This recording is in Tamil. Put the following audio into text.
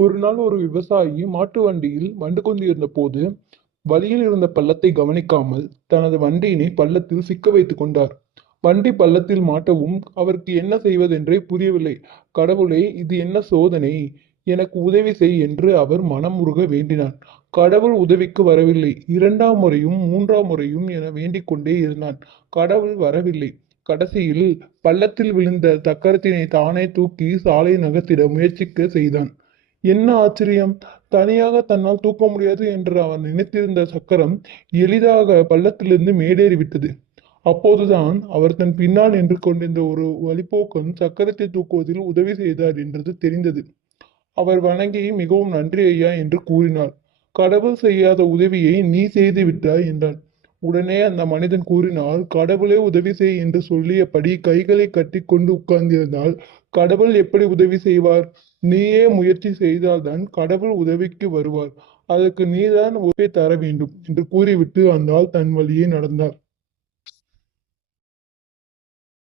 ஒரு நாள் ஒரு விவசாயி மாட்டு வண்டியில் வந்து கொண்டிருந்த போது வழியில் இருந்த பள்ளத்தை கவனிக்காமல் தனது வண்டியினை பள்ளத்தில் சிக்க வைத்துக் கொண்டார். வண்டி பள்ளத்தில் மாட்டவும் அவருக்கு என்ன செய்வதென்றே புரியவில்லை. கடவுளே, இது என்ன சோதனை? எனக்கு உதவி செய் என்று அவர் மனமுருக வேண்டினான். கடவுள் உதவிக்கு வரவில்லை. இரண்டாம் முறையும் மூன்றாம் முறையும் என வேண்டிக் கொண்டே இருந்தான். கடவுள் வரவில்லை. கடைசியில் பள்ளத்தில் விழுந்த சக்கரத்தினை தானே தூக்கி சாலை நகர்த்திட முயற்சிக்க செய்தான். என்ன ஆச்சரியம்! தனியாக தன்னால் தூக்க முடியாது என்று அவன் நினைத்திருந்த சக்கரம் எளிதாக பள்ளத்திலிருந்து மேலேறிவிட்டது. அப்போதுதான் அவர் தன் பின்னால் நின்று கொண்டிருந்த ஒரு வழிப்போக்கன் சக்கரத்தை தூக்குவதில் உதவி செய்தார் என்றது தெரிந்தது. அவர் வணங்கி மிகவும் நன்றி ஐயா என்று கூறினார். கடவுள் செய்யாத உதவியை நீ செய்து விட்டாய் என்றான். உடனே அந்த மனிதன் கூறினார், கடவுளே உதவி செய் என்று சொல்லியபடி கைகளை கட்டி கொண்டு உட்கார்ந்திருந்தால் கடவுள் எப்படி உதவி செய்வார்? நீயே முயற்சி செய்தால்தான் கடவுள் உதவிக்கு வருவார். அதற்கு நீதான் உதவி தர வேண்டும் என்று கூறிவிட்டு அந்த ஆள் தன் வழியே நடந்தார்.